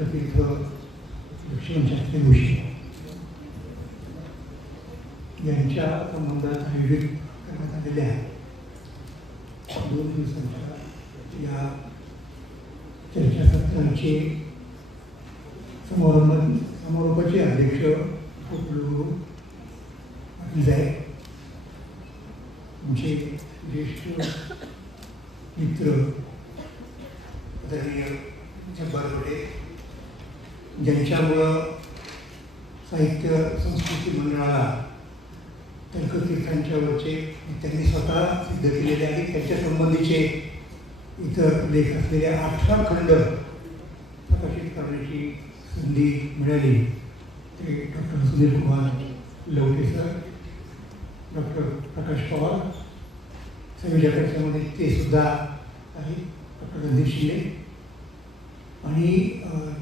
तर्कतीर्थ लक्ष्मणशास्त्री जोशी यांच्या संबंधात आयोजित करण्यात आलेल्या 2 दिवसांच्या या चर्चासत्रांचे समारोपाचे अध्यक्ष कुलगुरू पाटील साहेब, आमचे ज्येष्ठ मित्र आदरणीय जब्बार पटेल, ज्यांच्यामुळं साहित्य संस्कृती मंडळाला तर्कतीर्थांच्यावरचे त्यांनी स्वतः सिद्ध केलेले आणि त्यांच्या संबंधीचे इतर लेख असलेले 18 खंड प्रकाशित करण्याची संधी मिळाली. ते doctor Sunil Kumar Lavate sir, doctor Prakash Pawar संयोजक त्याच्यामध्ये ते सुद्धा आहेत, डॉक्टर रणदीप शिंदे, आणि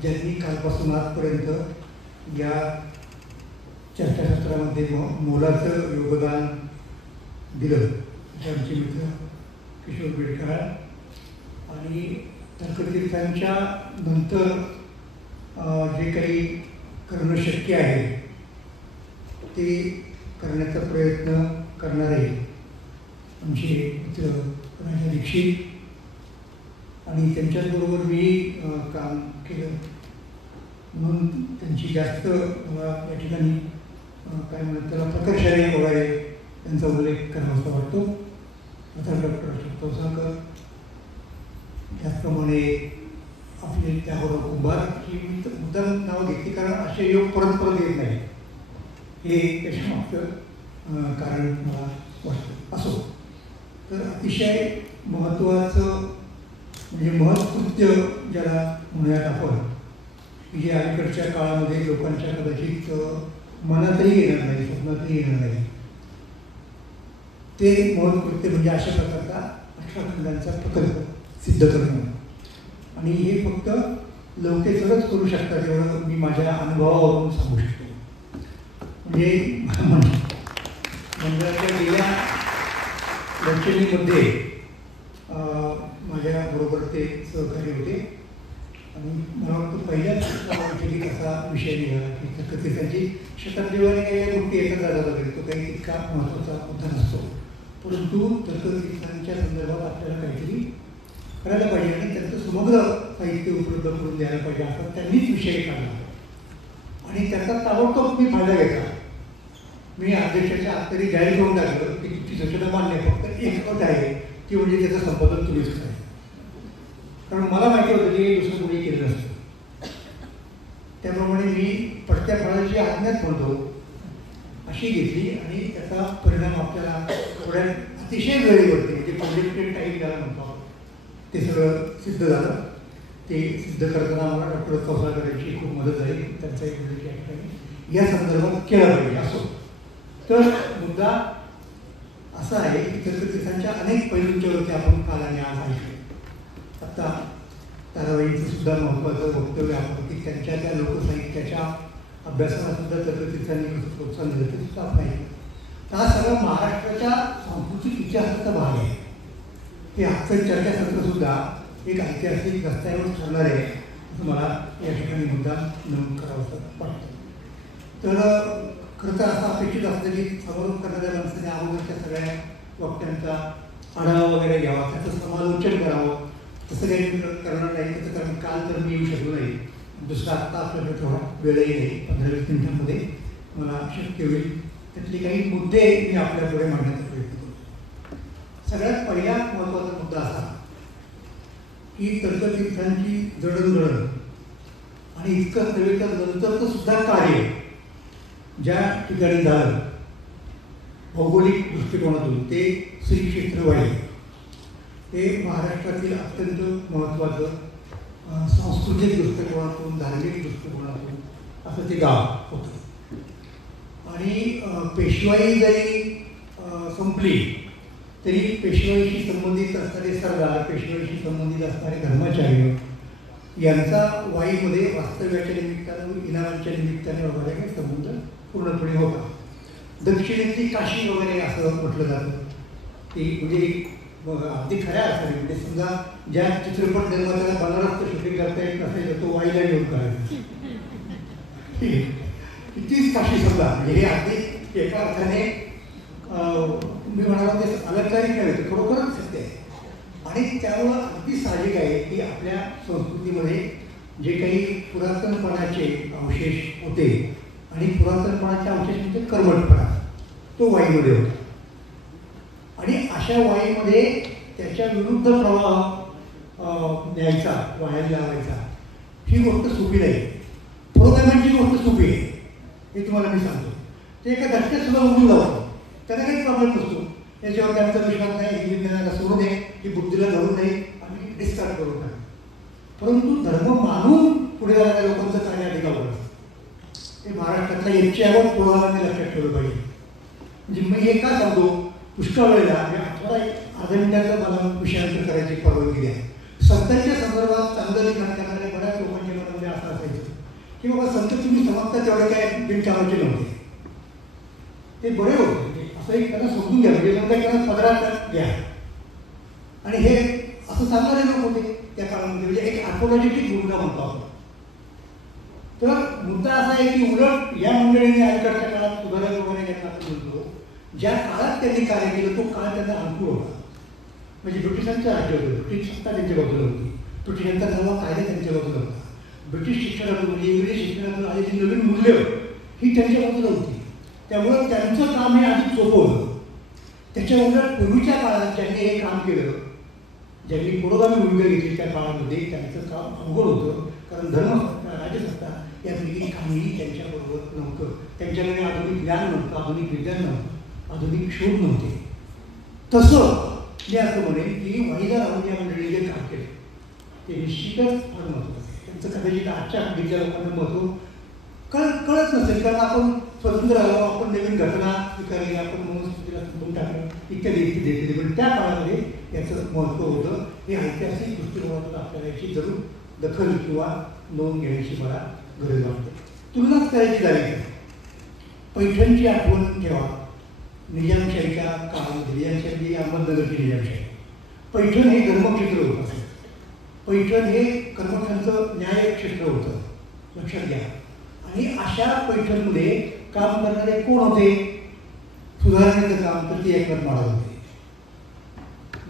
ज्यांनी कालपासून आजपर्यंत या चर्चासत्रामध्ये मोलाचं योगदान दिलं असे आमचे मित्र किशोर बेडकर आणि तर्कतीर्थांच्या नंतर जे काही करणं शक्य आहे ते करण्याचा प्रयत्न करणारे आमचे मित्र राजा दीक्षित आणि त्यांच्याचबरोबर मी काम केलं म्हणून त्यांची जास्त मला या ठिकाणी काय म्हणतात त्याला प्रकर्षाने वगैरे त्यांचा उल्लेख करावासा वाटतो. आता डॉक्टर अशोक तवसाळकर, त्याचप्रमाणे आपले त्याबरोबर कुंभार ही मुद्दाम नावं घेतली कारण असे योग परत येत नाही, हे त्याच्यामागचं कारण मला वाटतं. असो तर अतिशय महत्त्वाचं म्हणजे महत्कृत्य ज्याला म्हणूयात आपण, की जे अलीकडच्या काळामध्ये लोकांच्या कदाचित मनातही येणार नाही, स्वप्नातही येणार नाही, ते महत्कृत्य म्हणजे अशा प्रकारचा 18 खंडांचा प्रकल्प सिद्ध करणं. आणि हे फक्त लवके सरच करू शकतात एवढं मी माझ्या अनुभवावरून सांगू शकतो. म्हणजे मंडळाच्या गेल्या लक्षणीमध्ये माझ्याबरोबर ते सहकारी होते आणि मला वाटतं पहिल्याच बैठकीत असा विषय निघाला की तर्कतीर्थांची शताब्दीवारी काही या गोष्टी एकत्र झाला वगैरे तो काही इतका महत्त्वाचा मुद्दा नसतो, परंतु तर्कतीर्थांच्या संदर्भात आपल्याला काहीतरी करायला पाहिजे आणि त्यांचं समग्र साहित्य उपलब्ध करून द्यायला पाहिजे असा त्यांनीच विषय काढला आणि त्याचा ताबडतोब मी फायदा घेतला. मी अध्यक्षाच्या आत तरी जाहीर करून टाकलं की तुमची सूचना मान्य, फक्त एक अट आहे ती म्हणजे त्याचं संपादन तुम्हीच करायचं. कारण मला माहिती होतं की दुसरं कोणी केलं नसतं, त्याप्रमाणे मी पडत्या फळाची आज्ञाच म्हणतो अशी घेतली आणि त्याचा परिणाम आपल्याला थोड्या अतिशय वेळेवरती म्हणजे कंजेक्टेड टाईम ज्याला म्हणतो ते सगळं सिद्ध झालं. ते सिद्ध करताना मला डॉक्टर तवसाळकरांची खूप मदत झाली, त्यांचा एक या ठिकाणी या संदर्भात केला पाहिजे. असो तर मुद्दा असा आहे की तर्कतीर्थांच्या अनेक पैलूंच्यावरती आपण काल आणि आज ऐकले. आत्ता ताराबाईंचं सुद्धा महत्त्वाचं वक्तव्य आपण की त्यांच्या त्या लोकसाहित्याच्या अभ्यासाला सुद्धा तर्कतीर्थांनी कसं प्रोत्साहन दिलं ते सुद्धा आपण ऐकलं. तर हा सगळा महाराष्ट्राच्या सांस्कृतिक इतिहासाचा भाग आहे. हे आजचं चर्चासत्रसुद्धा एक ऐतिहासिक दस्तऐवज ठरणार आहे असं मला या ठिकाणी मुद्दा नमूद करावंसं वाटतं. तर खरं तर असं अपेक्षित असतं की समारोप करणाऱ्या माणसाने अगोदरच्या सगळ्या वक्त्यांचा आढावा वगैरे घ्यावा, त्याचं समालोचन करावं. तसं काही करणार नाही त्याचं कारण काल तर मी येऊ शकलो नाही, दुसरा आत्ता आपल्याकडे थोडा वेळही नाही, 15-20 मिनिटांमध्ये मला शक्य होईल त्यातले काही मुद्दे मी आपल्यापुढे मांडण्याचा प्रयत्न करतो. सगळ्यात पहिला महत्त्वाचा मुद्दा असा की तर्कतीर्थांची जडणघडण आणि इतकं नव्हे तर नंतरचं सुद्धा कार्य ज्या ठिकाणी झालं भौगोलिक दृष्टिकोनातून ते श्री क्षेत्रवाडी हे महाराष्ट्रातील अत्यंत महत्त्वाचं सांस्कृतिक दृष्टिकोनातून धार्मिक दृष्टिकोनातून असं ते गाव होतं. आणि पेशवाई जरी संपली तरी पेशवाईशी संबंधित असणारे सरदार, पेशवाईशी संबंधित असणारे धर्माचार्य यांचा वाईमध्ये वास्तव्याच्या निमित्तानं इनामांच्या निमित्ताने वगैरे काही संबंध पूर्णपणे होता. दक्षिणेतली काशी वगैरे असं म्हटलं जातं की म्हणजे अगदी खऱ्या अर्थाने म्हणजे समजा ज्या चित्रपट निर्मात्याला बनारसचं शूटिंग करता येत नसेल तर तो वाईला येऊन करायचा. तीच काशी समजा म्हणजे हे अगदी एका अर्थाने मी म्हणालो ते अलंकारिक नव्हे तर खरोखरच सत्य आहे. आणि त्यामुळं अगदी साहजिक आहे की आपल्या संस्कृतीमध्ये जे काही पुरातनपणाचे अवशेष होते आणि पुरातनपणाचे अवशेष म्हणजे कर्मठपणा तो वाईमध्ये होता. आणि अशा वाईमध्ये त्याच्या विरुद्ध प्रवाह न्यायचा वाया लावायचा ही गोष्ट सोपी नाही. पुरोगामांची गोष्ट सोपी आहे हे तुम्हाला मी सांगतो. ते एका धक्क्यात सुद्धा उडून लावतो त्याला काही प्रॉब्लेम नसतो. त्याच्यावर त्यांचा विश्वास नाही ही विज्ञानाला सोडू नये ही बुद्धीला धरू नये आणि डिस्कार्ड करू नये. परंतु धर्म मानून पुढे जाणाऱ्या लोकांचं कार्य अधिक आवडतं. ते महाराष्ट्रातल्या याच्यावर पुरोगामांनी लक्षात ठेवलं पाहिजे. म्हणजे मी हे का सांगतो पुष्कळ वेळेला आठवडा अर्ध्या मिनिटाचा मला विषयांतर करायची परवानगी द्या. संतांच्या संदर्भात चांगलं लिखाण करणाऱ्या बऱ्याच लोकांच्या मनामध्ये असं असायचं की बाबा संत तुम्ही समाजता तेवढे काय बिनकामाचे नव्हते. ते बरे होते असं एक त्यांना समजून घ्या म्हणजे समजा त्यांना पदरात घ्या. आणि हे असं सांगणारे लोक होते त्या काळामध्ये म्हणजे एक आर्कोलॉजिकल भूमिका म्हणतो आपण. तर मुद्दा असा आहे की उलट या मंडळींनी अलीकडच्या काळात सुधारक वगैरे यांना आपण म्हणतो ज्या काळात त्यांनी कार्य केलं तो काळ त्यांना अनुकूल होता. म्हणजे ब्रिटिशांचं राज्य होतं. ब्रिटिश सत्ता त्यांच्या बाजूला होती. ब्रिटिशांचा सर्व कायदा त्यांच्या बाजूला होता. ब्रिटिश शिक्षणातून म्हणजे इंग्रजी शिक्षणातून आलेली नवीन मूल्य ही त्यांच्या बाजूला होती. त्यामुळं त्यांचं काम हे अधिक सोपं होतं. त्याच्या उलट पूर्वीच्या काळात ज्यांनी हे काम केलं ज्यांनी पुरोगामी भूमिका घेतली त्या काळामध्ये त्यांचं काम अवघड होतं. कारण धर्मसत्ता राजसत्ता यापैकी काहीही त्यांच्याबरोबर नव्हतं. त्यांच्याकडे आधुनिक ज्ञान नव्हतं, आधुनिक विज्ञान नव्हतं, आधुनिक शोध नव्हते. तसं मी असं म्हणेन की वाईला राहून या मंडळीने जे काम केलं ते निश्चितच फार महत्त्वाचं आहे. त्यांचं कदाचित आजच्या पिढीच्या लोकांना महत्त्व कळत नसेल कारण आपण स्वतंत्र आलो, आपण नवीन घटना स्वीकारली, आपण मनुस्मृतीला समजून टाकलं इत्यादी इत्यादी. पण त्या काळामध्ये याचं महत्त्व होतं. हे ऐतिहासिक दृष्टिकोनातून आपल्याला याची जरूर दखल किंवा नोंद घेण्याची मला गरज वाटते. तुलनाच करायची झाली पैठणची आठवण ठेवा. निजामशाहीच्या काळामध्ये निजामशाही अहमदनगरची निजामशाही पैठण हे धर्मक्षेत्र होतं. पैठण हे कर्मठांचं न्यायक्षेत्र होतं लक्षात घ्या. आणि अशा पैठणमध्ये काम करणारे कोण होते? सुधारण्याचं काम तर ते एकनाथ महाराज होते.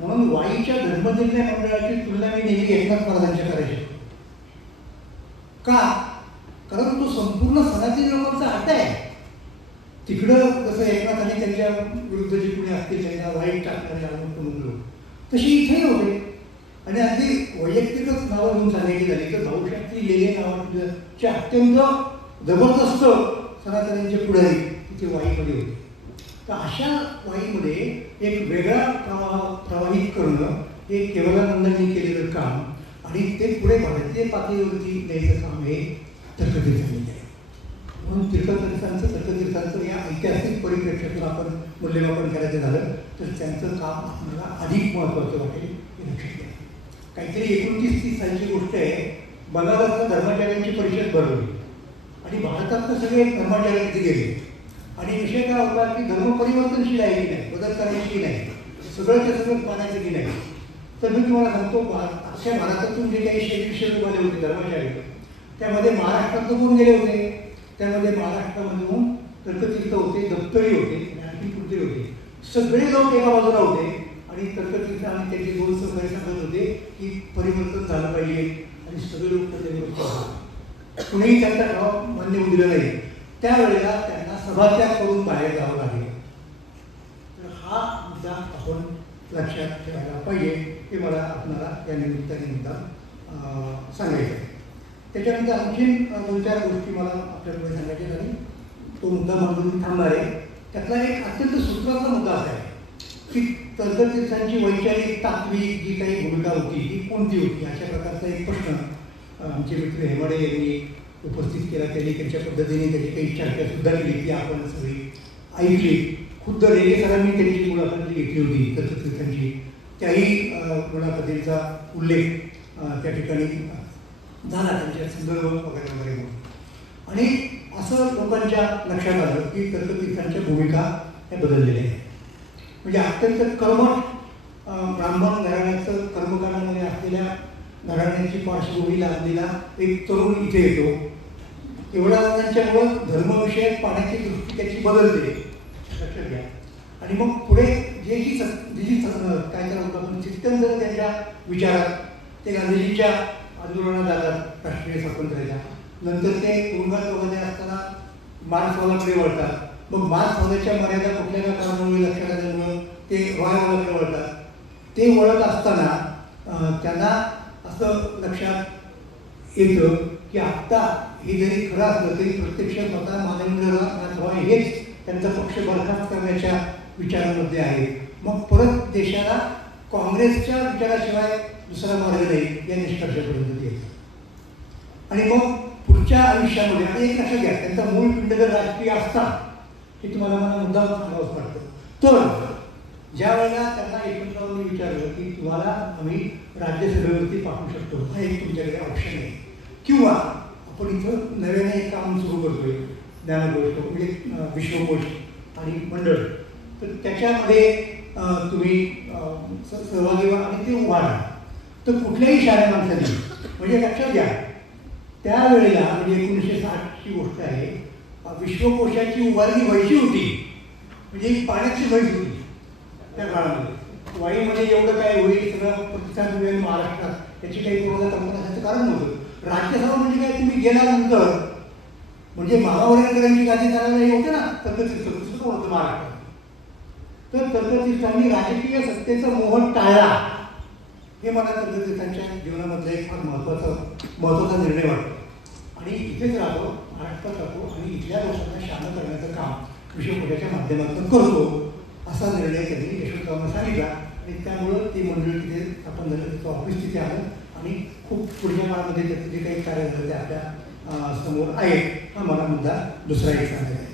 म्हणून वाईच्या धर्मनिर्णय मंडळाची तुलना मी नेहमी एकनाथ महाराजांच्या करायची. का? कारण तो संपूर्ण सनातनी लोकांचा हट्ट आहे. तिकडं कसं एकनाथाने त्यांच्या विरुद्ध जे कुणी असतील त्यांना वाईट टाकणारे म्हणून लोक तशी इथेही होते. आणि अगदी वैयक्तिकच नावं घेऊन सांगायची झाली तर भाऊशास्त्री लेले नावाचे अत्यंत जबरदस्त सनातनींचे पुढारी तिथे वाईमध्ये होते. तर अशा वाईमध्ये एक वेगळा प्रवाहित करणं हे केवलानंदांनी केलेलं काम आणि ते पुढे भारतीय पातळीवरती द्यायचं काम हे तर्कतीर्थांनी केलं. म्हणून तर्कतीर्थांचं या ऐतिहासिक परिप्रेक्षातून आपण मूल्यमापन करायचं झालं तर त्यांचं काम आपल्याला अधिक महत्त्वाचं वाटेल हे लक्षात घ्या. काहीतरी 29-30 सालची गोष्ट आहे. बनारसला धर्माचार्यांची परिषद भरवली आणि भारतातलं सगळे धर्माचार्य तिथे गेले. आणि विषय काय होता की धर्म परिवर्तनशील आहे की नाही, बदल करायची की नाही, सगळंच्या सगळं पाण्याचं की नाही. तर मी तुम्हाला सांगतो अख्ख्या भारतातून जे काही 100 लोक आले होते धर्माचार्य त्यामध्ये महाराष्ट्रातून कोण गेले होते? त्यामध्ये महाराष्ट्रामधून तर्कतीर्थ होते, दप्तरी होते आणि आणखी कुठे होते. सगळे लोक एका बाजूला होते आणि तर्कतीर्थ आणि त्यांचे 2 सहकारी सांगत होते की परिवर्तन झालं पाहिजे आणि सगळे लोक त्याच्यावर कुणीही त्यांचा ठराव मान्य होऊ दिला नाही. त्यावेळेला त्यांना सभात्याग करून बाहेर जावं लागेल. तर हा मुद्दा आपण लक्षात ठेवायला पाहिजे हे मला आपल्याला या निमित्ताने मुद्दा सांगायचं आहे. त्याच्यानंतर आणखीन 2-4 गोष्टी मला आपल्याकडे सांगायच्या झाली. तो मुद्दा म्हणून थांबणार आहे. त्यातला एक अत्यंत सूत्राचा मुद्दा असा आहे की तर्कतीर्थांची वैचारिक तात्विक जी काही भूमिका होती ती कोणती होती अशा प्रकारचा एक प्रश्न आमचे मित्र हेमाडे यांनी उपस्थित केला. त्यांनी त्यांच्या पद्धतीने त्याची काही चर्चा सुद्धा केली ती आपण सगळी ऐकली. खुद्द रेगे सरांनी त्यांची मुलाखत घेतली होती तर्कतीर्थांची. त्याही मुलाखतींचा उल्लेख त्या ठिकाणी झाला त्यांच्या संदर्भ वगैरे वगैरे. आणि असं लोकांच्या लक्षात आलं की तर्कतीर्थांच्या भूमिका ह्या बदललेल्या आहेत. म्हणजे अत्यंत कर्मठ ब्राह्मण घराण्याचं कर्मकांडामध्ये असलेल्या घराण्याची पार्श्वभूमी लादलेला एक तरुण इथे येतो. एवढ्या जणांच्यामुळं धर्मविषयक पाहण्याची दृष्टी त्याची बदलते, लक्षात घ्या. आणि मग पुढे जे जी काय करावं आपण चिंतन त्यांच्या विचारात ते गांधीजींच्या आंदोलनात जातात राष्ट्रीय स्वातंत्र्याच्या. नंतर ते तुरुंगात वगैरे असताना मार्क्सवादाकडे वळतात. मग मार्क्सवादाच्या मर्यादा कुठल्या का कारणामुळे लक्षात आल्यामुळं ते रॉयवादाकडे वळतात. ते वळत असताना त्यांना असं लक्षात येतं की आत्ता हे जरी खरं असलं तरी प्रत्यक्ष स्वतः मानवेंद्रनाथ रॉय हेच त्यांचा पक्ष बरखास्त करण्याच्या विचारांमध्ये आहे. मग परत देशाला काँग्रेसच्या विचाराशिवाय दुसरा मार्ग नाही या निष्कर्षापर्यंत येतं. आणि मग पुढच्या आयुष्यामध्ये आता एक लक्षात घ्या, त्यांचा मूळ पिंड जर राजकीय असता हे तुम्हाला मला मुद्दा सांगावंच वाटतं. तर ज्या वेळेला त्यांना यशवंतरावांनी विचारलं की तुम्हाला आम्ही राज्यसभेवरती पाठवू शकतो, हा एक तुमच्याकडे ऑप्शन आहे, किंवा आपण इथं नव्याने एक काम सुरू करतोय ज्ञानकोश म्हणजे विश्वकोश आणि मंडळ, तर त्याच्यामध्ये तुम्ही सहभागी व्हा आणि ते उभारा. तर कुठल्याही शाळा माणसाने म्हणजे लक्षात घ्या त्यावेळेला म्हणजे 1960ची गोष्ट आहे, विश्वकोशाची उभारणी व्हायची होती म्हणजे पाण्याची व्हायची होती त्या काळामध्ये. वाईमध्ये एवढं काय होईल सगळं प्रतिसाद मिळेल महाराष्ट्रात याची काही कोणाला कल्पना असण्याचं कारण नव्हतं. राज्यसभा म्हणजे काय तुम्ही गेल्यानंतर म्हणजे महावरेकरांची गादी चालवली होते ना तर्कतीर्थ होतं महाराष्ट्रात. तर तर्कतीर्थांनी राजकीय सत्तेचा मोह टाळला हे मला तर्कतीर्थांच्या जीवनामधला एक फार महत्त्वाचा निर्णय वाटतो. आणि इथेच राहतो, महाराष्ट्रात राहतो आणि इथल्या लोकांना शांत करण्याचं काम विश्वकोशाच्या माध्यमातून करतो असा निर्णय त्यांनी यशवंतरावांना सांगितला. आणि त्यामुळं ती मंडळी तिथे स्थापन झालं, तिचं ऑफिस तिथे आलं आणि खूप पुढच्या काळामध्ये त्याचं जे काही कार्य झालं ते आपल्या समोर आहेत. हा मला मुद्दा दुसरा एक सांगायचा आहे.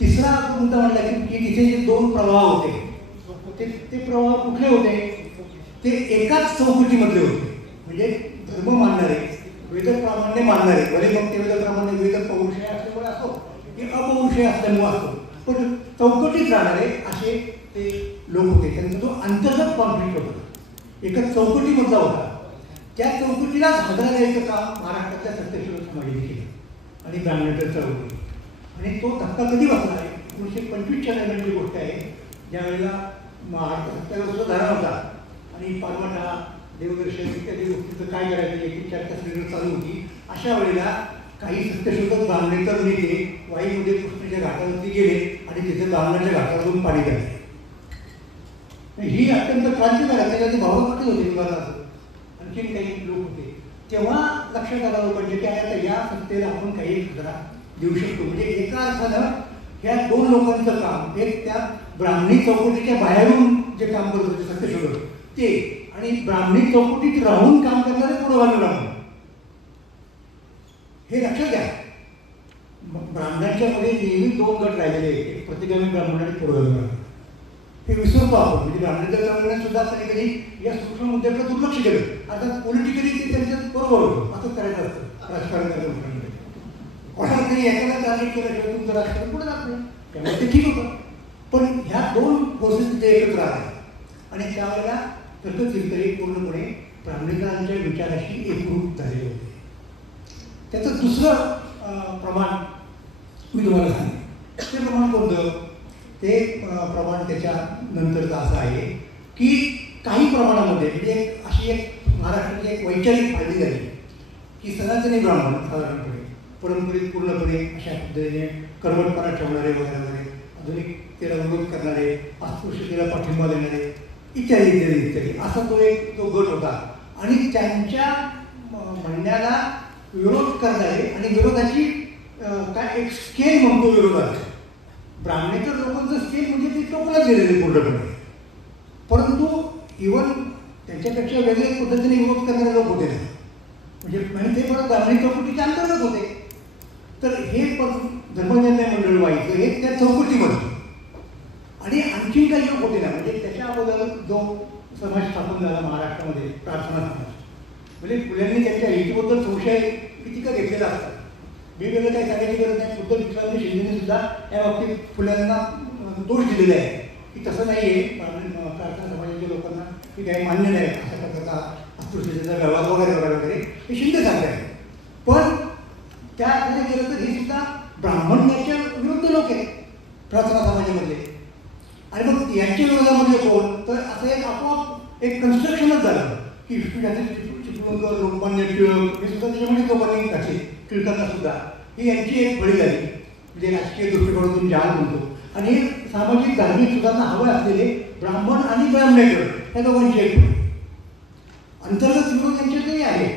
तिसरा मुद्दा म्हटला की तिथे जे दोन प्रवाह होते ते प्रवाह कुठले होते, ते एकाच चौकटीमधले होते. म्हणजे धर्म मानणारे, वेदप्रामाण्य मानणारे, भले मग ते वेदप्रामाण्य वेद पौरुषय असल्यामुळे असो की अपौरुषय असल्यामुळे असो, पण चौकटीत राहणारे असे ते लोक होते. त्यांचा जो अंतर्गत कॉन्फ्लिक्ट होता एका चौकटीमधला होता. त्या चौकटीला धागा द्यायचं काम महाराष्ट्रातल्या सत्यशोधक समाजाने केलं आणि ब्राह्मणेतर चळवळी. आणि तो धक्का कधी बसला आहे 1925च्या दरम्यानची गोष्ट आहे, ज्यावेळेला महाराष्ट्रात सुद्धा धरा होता आणि पानवाटा देवदर्शन इत्यादी गोष्टीचं काय करायचं याची चर्चा सगळीकडे चालू होती. अशा वेळेला काही सत्यशोधक ब्राह्मणेतर नेते वाईमध्ये कृष्णेच्या घाटावरती गेले आणि तिथे ब्राह्मणाच्या घाटावरून पाणी काढले. ही अत्यंत क्रांतिकारक त्याच्याचे भावक वाटत होते तुम्हाला. आणखीन काही लोक होते तेव्हा लक्षात आलं लोकांचे की आता या सत्तेला आपण काही खतरा देऊ शकतो. म्हणजे एका अर्थानं ह्या दोन लोकांचं काम, एक त्या ब्राह्मणी चौकटीच्या बाहेरून जे काम करत होते सत्यशोधक ते, आणि ब्राह्मणी चौकटीत राहून काम करणारे पुरोगामी ब्राह्मण, हे लक्षात घ्या. ब्राह्मणांच्या मध्ये नेहमी दोन गट राहिलेले आहेत, एक प्रतिगामी ब्राह्मण आणि पुरोगामी ब्राह्मण. हे विसरतो आपण. म्हणजे ब्राह्मणांच्या ब्राह्मणांना सुद्धा कधी कधी या सूक्ष्म मुद्द्याकडे दुर्लक्ष केलं. आता पॉलिटिकली ते त्यांच्यात बरोबर होतं, असंच करायचं असतं राजकारण करण्यामध्ये. कोणाला तरी एखादा टार्गेट केल्याशिवाय तुमचं राजकारण पुढे जात नाही, त्यामुळे ते ठीक होतं. पण ह्या दोन फोर्सेस तिथे एकत्र आले आणि त्यावेळेला तर्कतीर्थही पूर्णपणे ब्राह्मणेतरांच्या विचाराशी एकरूप झालेले होते. त्याचं दुसरं प्रमाण मी तुम्हाला सांगेन. ते प्रमाण कोणतं, ते प्रमाण त्याच्या नंतरचं असं आहे की काही प्रमाणामध्ये म्हणजे अशी एक महाराष्ट्राची एक वैचारिक फायदी झाली की सनातनी ब्राह्मण साधारणपणे परंपरेत पूर्णपणे अशा पद्धतीने कर्मठपणा ठेवणारे वगैरे वगैरे, आधुनिकतेला विरोध करणारे, अस्पृश्यतेला पाठिंबा देणारे इत्यादी इत्यादी इत्यादी असा तो एक जो गट होता. आणि त्यांच्या म्हणण्याला विरोध करणारे आणि विरोधाची काय एक स्केल म्हणतो विरोधात. ब्राह्मणेतर लोकांचं स्केल म्हणजे ते टोकलाच गेलेले पूर्णपणे. परंतु इव्हन त्यांच्यापेक्षा वेगळ्या पद्धतीने विरोध करणारे लोक होते ना, म्हणजे ते परत ब्राह्मणी चौकटीच्या अंतर्गत होते. तर हे धर्मनिर्णय मंडळ व्हायचं हे त्या चौकटीमध्ये. आणि आणखी काही लोक होते ना, म्हणजे त्याच्या अगोदर जो समाज स्थापन झाला महाराष्ट्रामध्ये प्रार्थना समाज, म्हणजे फुल्यांनी त्यांच्या हेतूबद्दल संशय टीका घेतलेला असतात. वेगवेगळं काही सांगायची गरज नाही. बुद्ध विश्रांती शिंदेने सुद्धा या बाबतीत फुल्यांना दोष दिलेला आहे की तसं नाही आहे. प्रार्थना समाजाच्या लोकांना की काही मान्य नाही अशा प्रकारचा अस्पृश्यतेचा व्यवहार वगैरे वगैरे वगैरे हे शिंदे सांगत आहे. पण त्याकडे गेलं तर हे सुद्धा ब्राह्मण्याच्या विरुद्ध लोक आहेत प्रार्थना समाजामधले. आणि मग यांच्या विरोधामध्ये कोण तर असं एक आपोआप एक कन्स्ट्रक्शनच झालं की चिपळूणकर, लोकमान्य टिळक हे सुद्धा त्याच्यामध्ये लोकांनी टाकले. टिळकांना सुद्धा ही यांची एक फळी झाली, म्हणजे राजकीय दृष्टिकोनातून जहाल म्हणतो. आणि सामाजिक धार्मिक सुधारणा हवे असलेले ब्राह्मण आणि ब्राह्मणेतर या दोघांची एक फळी. अंतर्गत विरोध यांच्यातही आहे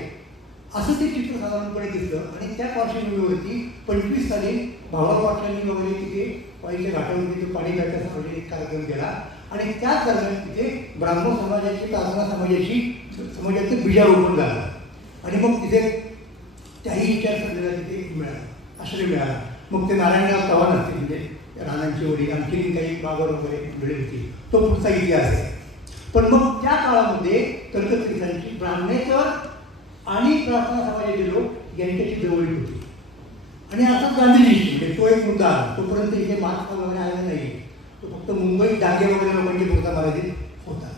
असं ते चित्र साधारणपणे दिसलं. आणि त्या पार्श्वभूमीवरती 25 साली भावार पाटलांनी वगैरे तिथे वाईच्या घाटावरती तो पाणी प्यायचा सार्वजनिक कार्यक्रम केला. आणि त्याच दरम्यान तिथे ब्राह्मण समाजाची, प्रार्थना समाजाचं बीजारोपण झालं. आणि मग तिथे त्याही विचारसरणीला तिथे मिळाला, आश्रय मिळाला. मग ते नारायणराव चव्हाण असतील, म्हणजे राणांची वडील, आणखी काही बाबर वगैरे मिळेल होती, तो पुढचा इतिहास आहे. पण मग त्या काळामध्ये तर्कतीर्थांची ब्राह्मणेतर आणि प्रार्थना समाजाचे लोक यांच्याशी जवळीक होती. आणि असंच गांधीजींची, म्हणजे तो एक मुद्दा आला. तोपर्यंत इथे महात्मा वगैरे आला नाही, तो फक्त मुंबईत डागे वगैरे लोकांची पुरता मराठीत होता.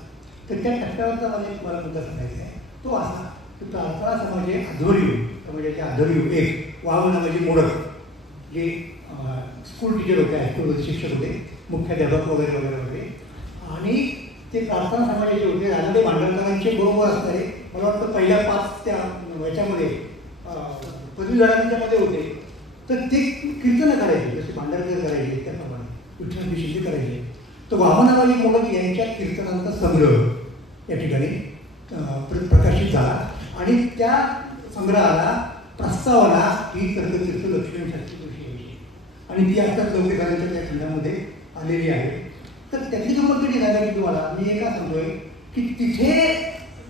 तर त्या टप्प्यावरचा मला मुद्दा सांगायचा आहे तो असा की प्रार्थना समाजाचे अध्वर्यू, समाजाचे अध्वर्यू एक वाव नावाचे मोडक, जे स्कूल टीचर होते, हायस्कूलमध्ये शिक्षक होते, मुख्याध्यापक वगैरे वगैरे वगैरे. आणि ते प्रार्थना समाजाचे होते. रानडे भांडणकरांचे बरोबर असणारे, मला वाटतं पहिल्या 5 त्या ह्याच्यामध्ये पदवीधरांच्यामध्ये होते. तर ते कीर्तनं करायचे, जसे भांडारकर करायचे त्याप्रमाणे विठ्ठल शिंदे करायचे. तर वामनाबाई मोडक यांच्या कीर्तनांचा संग्रह या ठिकाणी प्रकाशित झाला. आणि त्या संग्रहाला प्रस्तावना ही तर्कतीर्थ लक्ष्मणशास्त्री जोशी यांची, आणि ती आत्ताच लौकिकांच्या त्या खंडामध्ये आलेली आहे. तर त्याची गंमत कधी झाली की तुम्हाला मी हे का सांगतोय की तिथे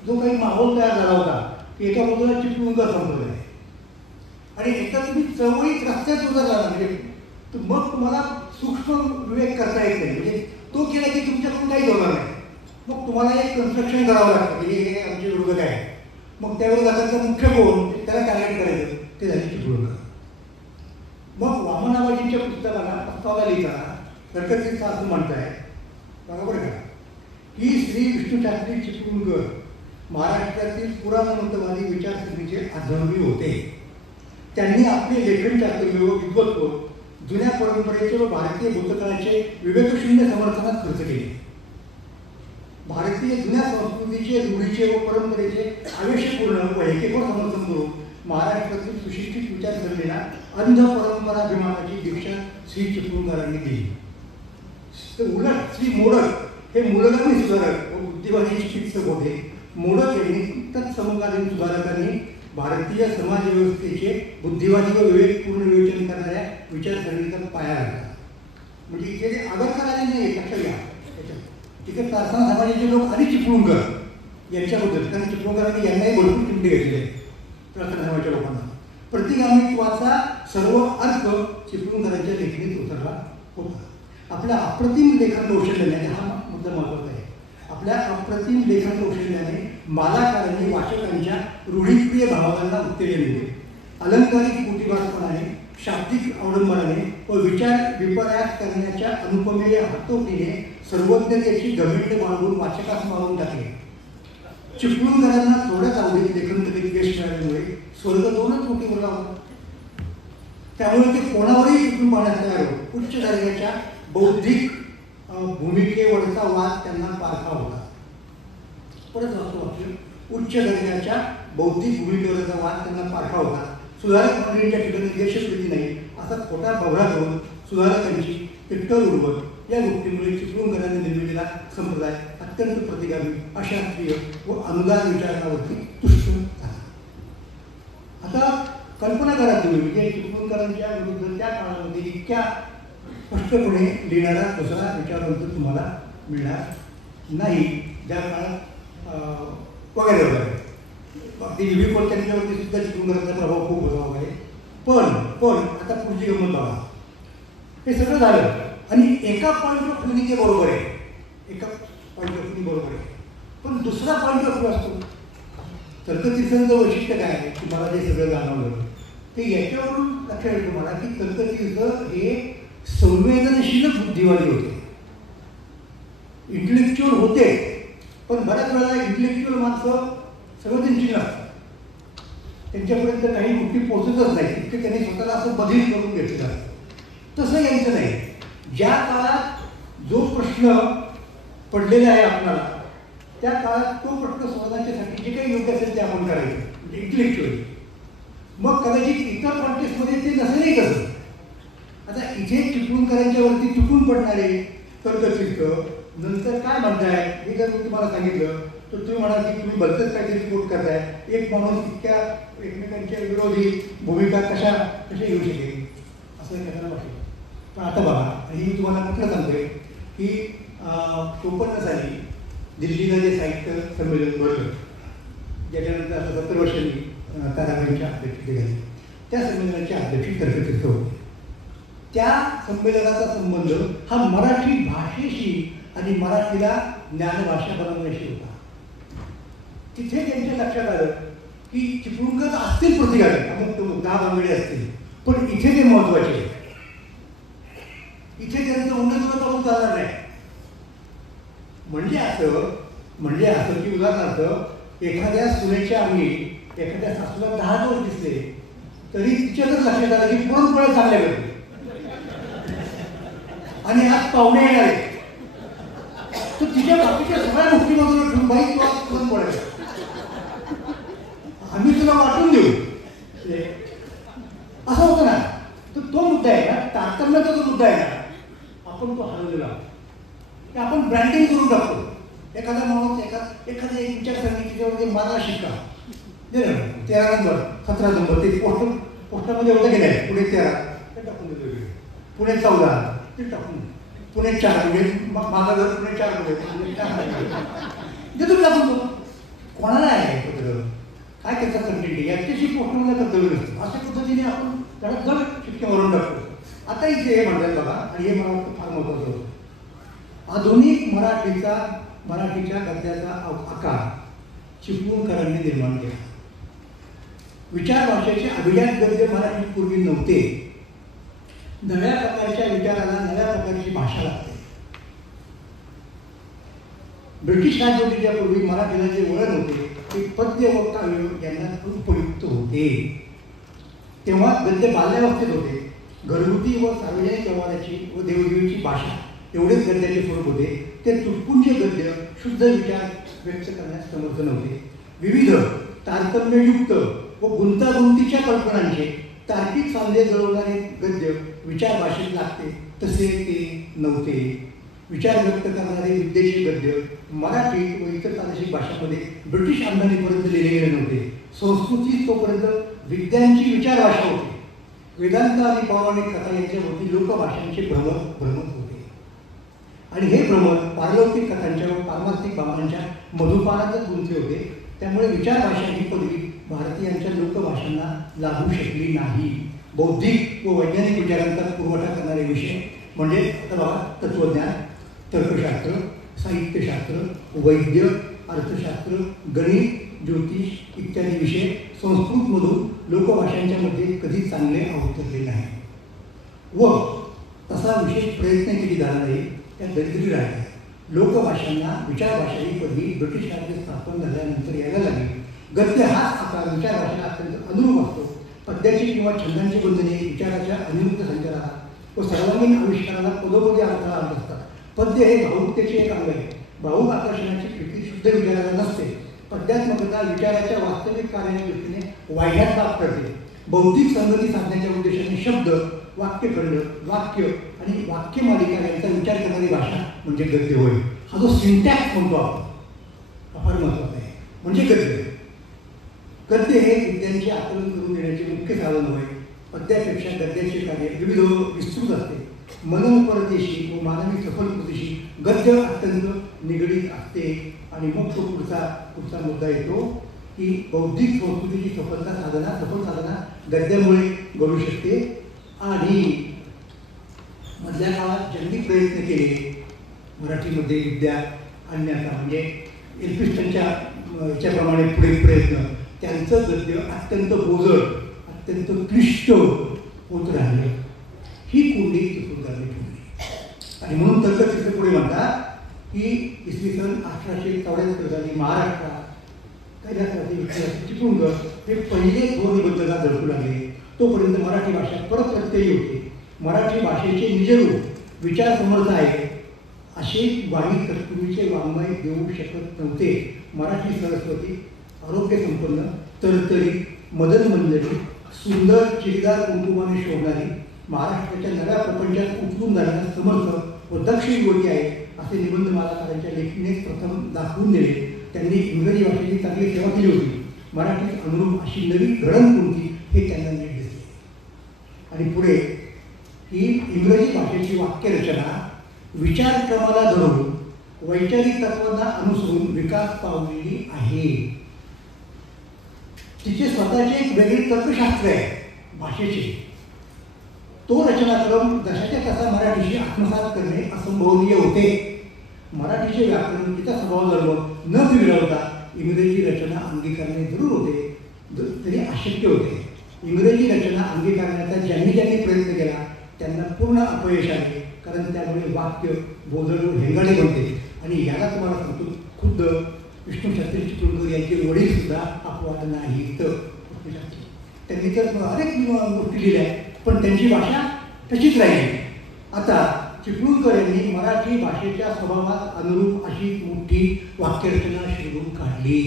जो काही माहोल तयार झाला होता की एका बाजूला चिपळूणकर संप्रदाय आणि एका तुम्ही चवळीत रस्त्यात उतरला म्हणजे तर मग तुम्हाला सूक्ष्म विवेक करता येत नाही. म्हणजे तो केला की तुमच्याकडून काहीच होणार नाही. मग तुम्हाला एक कन्स्ट्रक्शन करावं लागतं की हे आमचे विरोधक आहे. मग त्यावेळेस आता मुख्य कोण त्याला टार्गेट करायचं ते झाले चिपळूणकर. मग वामनाबाजींच्या पुस्तकाला प्रस्तावाला लिहिताना तर्कतीर्थ असं म्हणताय बरोबर का की श्री विष्णूशास्त्री चिपळूणकर महाराष्ट्रातील पुराणमतवादी विचारसरणीचे अध्वर्यू होते. त्यांनी आपले लेखन चातुर्य व विद्वत्व जुन्या परंपरेचे व भारतीय भूतकाळाचे विवेकशून्य समर्थनात खर्च केले. भारतीय जुन्या संस्कृतीचे, रूढीचे व परंपरेचे आवेशपूर्ण व हेकेखोर समर्थन करून महाराष्ट्रातील सुशिक्षित विचारसरणीला अंध परंपराभिमानाची दीक्षा श्री चिपळूणकरांनी दिली. तर उलट श्री मोडक हे मूलगामी सुधारक व बुद्धिवादी चिकित्सक होते. मोडक यांनी तत्समकालीन सुधारकांनी भारतीय समाज व्यवस्थेचे बुद्धिवादी व विवेकपूर्ण विवेचन करणाऱ्या विचारसरणीचा पाया घातला. म्हणजे इथे जे आगरकर आले नाही लक्षात घ्या, तिथे प्रार्थना समाजाचे लोक आणि चिपळूणकर यांच्याबद्दल, कारण चिपळूणकरांनी यांनाही भरपूर चिमटे घेतलेले प्रार्थना समाजाच्या लोकांना. प्रतिगामित्वाचा सर्व अर्थ चिपळूणकरांच्या लेखणीत उतरला होता. आपल्या अप्रतिम लेखन कौशल्याने, हा मुद्दा महत्त्वाचा आहे, आपल्या अप्रतिम लेखन कौशल्याने मालाकारांनी वाचकांच्या रूढीप्रिय भावनांना उत्तेजन दिले. अलंकारिक कुटिवासपणाने, शाब्दिक अवलंबनाने व विचार विपर्यास करण्याच्या अनुपमेय हातोटीने सर्वज्ञतेची गंभीर बाळगून वाचकास मारून टाकले. चिपळूणकरांना थोड्याच अवधीत लेखन करीत यश मिळाल्यामुळे स्वर्ग 2च कोटीवर लावला. त्यामुळे ते कोणावरही चिपळूण पाहण्यात तयार होत. उच्च दर्जाच्या बौद्धिक भूमिकेवरचा वाद त्यांना पारखा होता. परत वाक्य, उच्च दर्जाच्या बौद्धिक भूमिकेवरचा वाद त्यांना पारखा होता. सुधारक मंडळींच्या ठिकाणी यशस्वी नाही असा खोटा बभरा करून सुधारकांची तिट्टर उडवत या गोष्टीमुळे चिपळूणकरांनी निर्मिलेला संप्रदाय अत्यंत प्रतिगामी, अशास्त्रीय व अनुदान विचारणावरती तुष्ट झाला. आता कल्पना करा तुम्ही, म्हणजे चिपळूणकरांच्या विरुद्ध त्या काळामध्ये इतक्या स्पष्टपणे लिहिणारा दुसरा विचारवंत तुम्हाला मिळणार नाही ज्या काळात वगैरे वगैरे. अगदी विवी कोणत्यांच्यावरती सुद्धा चिपळूणकरांचा प्रभाव खूप होता वगैरे. पण आता पुढची गंमत बघा, हे सगळं झालं आणि एका पॉईंट ऑफ व्ह्यूनी ते बरोबर आहे, एका पॉईंट ऑफ व्ह्यूनी बरोबर आहे. पण दुसरा पॉईंट ऑफ व्ह्यू असतो. तर्कतीर्थांचं वैशिष्ट्य काय आहे की मला जे सगळं जाणवलं ते याच्यावरून लक्षात येतं मला की तर्कतीर्थ हे संवेदनशील बुद्धिवादी होते, इंटेलेक्च्युअल होते, पण बऱ्याच वेळेला इंटेलेक्च्युअल माणसं सगळं त्यांची नसतात, त्यांच्यापर्यंत काही गोष्टी पोहोचतच नाही, इतके त्यांनी स्वतःला असं बधीर करून घेतलेलं असतं. तसं यांचं नाही. ज्या काळात जो प्रश्न पडलेला आहे आपल्याला, त्या काळात तो प्रश्न सोडवण्यासाठी जे काही योग्य असेल ते आपण करायचं, म्हणजे इंटेलेक्च्युअली. मग कदाचित इतर कॉन्टेक्स्टमध्ये ते नसेलही तसं. आता इथे चिपळूणकरांच्या वरती तुटून पडणारे तर्कचित्र नंतर काय म्हणताय हे जर मी तुम्हाला सांगितलं तर तुम्ही म्हणाल की तुम्ही भलतंच काहीतरी कोट करताय, एक माणूस इतक्या एकमेकांच्या विरोधी भूमिका कशा घेऊ शकेल असं एखाद्याला वाटेल. पण आता बघा, आणि मी तुम्हाला कुठलं सांगतोय की 54 साली दिल्लीला जे साहित्य संमेलन भरलं, ज्याच्यानंतर आता 70 वर्षांनी ताराबाईंच्या अध्यक्षतेखाली त्या संमेलनाचे अध्यक्ष तर्कचित्र होते. त्या संमेलनाचा संबंध हा मराठी भाषेशी आणि मराठीला ज्ञानभाषा बनवण्याशी होता. तिथे त्यांच्या लक्षात आलं की चिपळूणकर असतील प्रतिकारी, अमुक 10 बांगडे असतील, पण इथे ते महत्वाचे, इथे त्यांचं उन्नत करून चालणार नाही. म्हणजे असं की उदाहरणार्थ एखाद्या सुनेच्या अंगी एखाद्या सासूला 10 दोष दिसले तरी तिच्यातच लक्षात आलं की पुरणपोळ्या चांगल्या करते आणि आज पाहुणे येणार आहे, तर तिच्या बाकीच्या सगळ्या गोष्टी बाजूला ठेवून बाई तू आज पुरणपोळ्या आम्ही तुला वाटून देऊ असं होतं ना. तर तो मुद्दा आहे ना, तारतम्याचा जो मुद्दा आहे ना, आपण तो हरवलेला की आपण ब्रँडिंग करून टाकतो. एखादा माणूस एखाद्या एक विचारसरणी त्याच्यावरती मला शिक्का 13 नंबर 17 नंबर ते पोस्टामध्ये होतं गेलं आहे, पुढे 13 ते टाकून देतो, पुणे 14 ते टाकून, पुणे 4 म्हणजे माझा घर पुणे 4 मध्ये तुम्ही टाकून दो. कोणाला आहे पत्र काय त्याचा कंटेंट आहे याच्याशी पोस्टमध्ये कर्तव्य नसतं. अशा पद्धतीने आपण त्याला जड शिक्के मारून टाकतो. आता इथे हे म्हणतात बघा, आणि हे मला वाटतं फार महत्त्वाचं होतं, आधुनिक मराठीच्या गद्याचा आकार चिपळूणकरांनी निर्माण केला. विचार भाषेचे अभिजात गद्य मराठीत पूर्वी नव्हते. नव्या प्रकारच्या विचाराला नव्या प्रकारची भाषा लागते. ब्रिटिश राजवटीच्या पूर्वी मराठीला जे वळण होते ते पद्य व काव्य यांना उपयुक्त होते. तेव्हा गद्य बाल्यावस्थेत होते. घरगुती व सार्वजनिक व्यवहाराची व देवदेवीची भाषा एवढेच गद्याचे स्वरूप होते. ते तुटपुंजे गद्य शुद्ध विचार व्यक्त करण्यास समर्थ नव्हते. विविध तारतम्ययुक्त व गुंतागुंतीच्या कल्पनांचे तार्किक सांधे जुळवणारे गद्य विचार भाषेत लागते तसे ते नव्हते. विचार व्यक्त करणारे विद्येचे गद्य मराठी व इतर प्रादेशिक भाषांमध्ये ब्रिटिश आमदानीपर्यंत लिहिले गेले नव्हते. संस्कृती तोपर्यंत विद्यांची विचार भाषा होती. वेदांत आणि पौराणिक कथा यांच्यावरती लोकभाषांचे भ्रमत होते. आणि हे भ्रमत पारलौकिक कथांच्या व पारमार्थिक भावनांच्या मधुपानातच गुंतले होते. त्यामुळे विचार भाषा ही पदवी भारतीयांच्या लोकभाषांना लागू शकली नाही. बौद्धिक व वैज्ञानिक विचारांचा पुरवठा करणारे विषय म्हणजे तत्वज्ञान, तर्कशास्त्र, साहित्यशास्त्र, वैद्य, अर्थशास्त्र, गणित, ज्योतिष इत्यादी विषय संस्कृतमधून लोकभाषांच्या मध्ये कधी चांगले अवतरले नाही व तसा विशेष प्रयत्न केली झाला नाही. त्या दरिद्री राहिल्या. लोकभाषांना विचारभाषा ही पदवी ब्रिटिश राज्य स्थापन झाल्यानंतर यायला लागली. गद्य हाच आकार विचार भाषेला अत्यंत अनुरूप असतो. पद्याची किंवा छंदांची बंधने विचाराच्या अनिरुद्ध संचाराला व सर्वांगीण आविष्काराला पदोपदी अडथळा आणत असतात. पद्य हे भावुकतेचे एक अंग आहे. भावुक आकर्षणाची कृती शुद्ध विचाराला नसते. पद्यात्मकता विचाराच्या वास्तविक कार्याच्या दृष्टीने वाह्यात बाब करते. बौद्धिक संगती साधण्याच्या उद्देशाने शब्द, वाक्यखंड, वाक्य आणि वाक्यमालिका यांचा विचार करणारी भाषा म्हणजे गद्य होय. हा जो सिंटॅक्स म्हणतो आपण फार महत्त्वाचा आहे. म्हणजे गद्य हे विद्यांचे आकलन करून देण्याचे मुख्य साधन होय. पद्यापेक्षा गद्याचे कार्य विविध विस्तृत असते. मनोपरदेशी व मानवी सफल कृतीशी गद्य अत्यंत निगडीत असते. आणि मग तो पुढचा मुद्दा येतो की बौद्धिक संस्कृतीची सफल साधना गद्यामुळे घडू शकते. आणि मधल्या काळात ज्यांनी प्रयत्न केले मराठीमध्ये विद्या आणण्याचा म्हणजे एल्फिस्टनच्या याच्याप्रमाणे पुढे प्रयत्न, त्यांचं गद्य अत्यंत बोजड, अत्यंत क्लिष्ट होत राहिलं. ही कोंडी चिपळूणकरांनी ठेवली. आणि म्हणून तर्कचित्र पुढे म्हणतात की इसवी सन 1874 साली महाराष्ट्रात कैलासवासी चिपळूणकर हे पहिले थोर निबंधकार झळकू लागले. तोपर्यंत मराठी भाषा परत प्रत्ययी होती. मराठी भाषेचे निजरूप विचार समर्थ आहे असे वाणी तत्पूर्वीचे वाङ्मय देऊ शकत नव्हते. मराठी सरस्वती आरोग्यसंपन्न, तरतरीत, मदन मंजरी, सुंदर चिरदार कुंकुमाने शोभणारी, महाराष्ट्राच्या नव्या प्रपंचात उतरून जाण्यास समर्थ व दक्ष युवती आहे असे निबंध मालाकारांच्या लेखणीने प्रथम दाखवून दिले. त्यांनी इंग्रजी भाषेची चांगली सेवा केली होती. मराठीत अनुरूप अशी नवी घडण कोणती हे त्यांना नीट दिसले. आणि पुढे ही इंग्रजी भाषेची वाक्यरचना विचारक्रमाला धरून वैचारिक तत्वांना अनुसरून विकास पावलेली आहे. तिचे स्वतःचे एक वेगळे तर्कशास्त्र आहे भाषेचे. तो रचनाक्रम जशाच्या तसा मराठीशी आत्मसात करणे असंभवनीय होते. मराठीचे व्याकरण तिचा स्वभाव धर्म न बिघडवता इंग्रजी रचना अंगीकारणे जरूर होते, तरी अशक्य होते. इंग्रजी रचना अंगीकारण्याचा ज्यांनी प्रयत्न केला त्यांना पूर्ण अपयश आले, कारण त्यामुळे वाक्य बोजड व हेंगाडे बनते. आणि याला तुम्हाला सांगतो, खुद्द विष्णूशास्त्री चिपळूणकर यांचे वडील सुद्धा अपवाद नाहीत. त्यांनी तर अनेक गोष्टी लिहिल्या, पण त्यांची भाषा तशीच राहिली. आता चिपळूणकर यांनी मराठी भाषेच्या स्वभावात अनुरूप अशी मोठी वाक्यरचना शोधून काढली.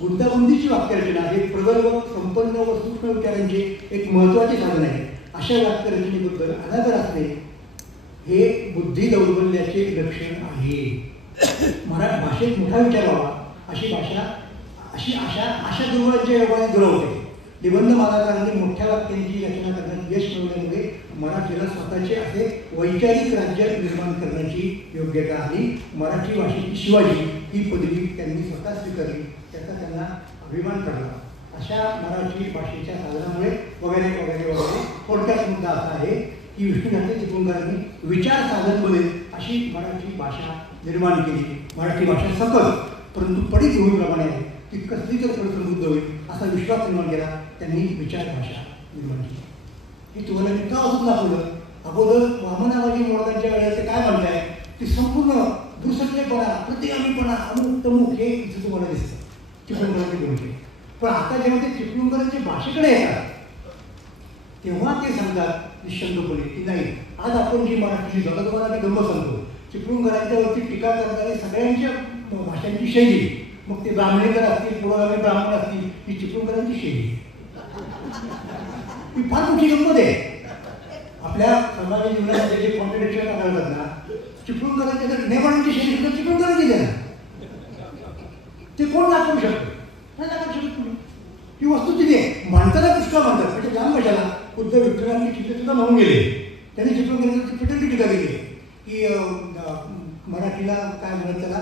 गुंतागुंतीची वाक्यरचना हे प्रगल्भ, संपन्न व सूक्ष्म विचारांचे एक महत्त्वाचे साधन आहे. अशा वाक्यरचनेबद्दल अनादर असणे हे बुद्धी दौर्बल्याचे लक्षण आहे. मराठी भाषेत मोठा विचार व्हावा अशी आशा दुर्बळांच्या योगाने दुरावते. निबंध मालाकारांनी मोठ्या वाक्यांची रचना करण्यात यश मिळवल्यामुळे मराठीला स्वतःचे असे वैचारिक राज्य निर्माण करण्याची योग्यता आली. मराठी भाषेची शिवाजी ही पदवी त्यांनी स्वतः स्वीकारली, त्याचा त्यांना अभिमान करला. अशा मराठी भाषेच्या साधनामुळे वगैरे वगैरे वगैरे थोडक्यात मुद्दा असा आहे की विष्णूशास्त्री चिपळूणकरांनी विचार साधन बनेल अशी मराठी भाषा निर्माण केली. मराठी भाषा सकल परंतु पडित भूमीप्रमाणे आहे, ती कसली तर समृद्ध होईल असा विश्वास निर्माण केला. त्यांनी विचार भाषा निर्माण केली. हे तुम्हाला मी का अजून दाखवलं? अगोदर वामनाबाजी मोडकांच्या वेळेला ते काय म्हणताय की संपूर्ण दुसरलेपणा, प्रतिगामीपणा, अमुक तमुक हे इथं तुम्हाला दिसतं चिपळूणकरांची भूमिका. पण आता जेव्हा ते चिपळूणकरांच्या भाषेकडे येतात तेव्हा ते सांगतात निशंकपणे की नाही, आज आपण जी मराठी शिकवतो, तुम्हाला मी गंमत सांगतो, चिपळूणकरांच्या वरती टीका करणारी सगळ्यांच्या भाषांची शैली, मग ते ब्राह्मणेतर असतील, पुरोगामी ब्राह्मण असतील, ही चिपळूणकरांची शैली ही फार मोठी गंमत आहे. आपल्या समाजाच्या जीवनामध्ये जे कॉन्ट्रडिक्शन आढळतात ना, चिपळूणकरांच्या जर नेमांची शैली सुद्धा चिपळूणकरांची आहे ना, ते कोण दाखवू शकतो? नाही दाखवू शकत तुम्ही. ही वस्तुस्थिती आहे. म्हणताना पुष्कळ म्हणतात, म्हणजे लांब कशाला उद्धव विठ्ठलांनी चित्र सुद्धा म्हणून गेले. त्यांनी चिपळूणकरांची पिटरची टीका केली की मराठीला काय म्हणत, त्याला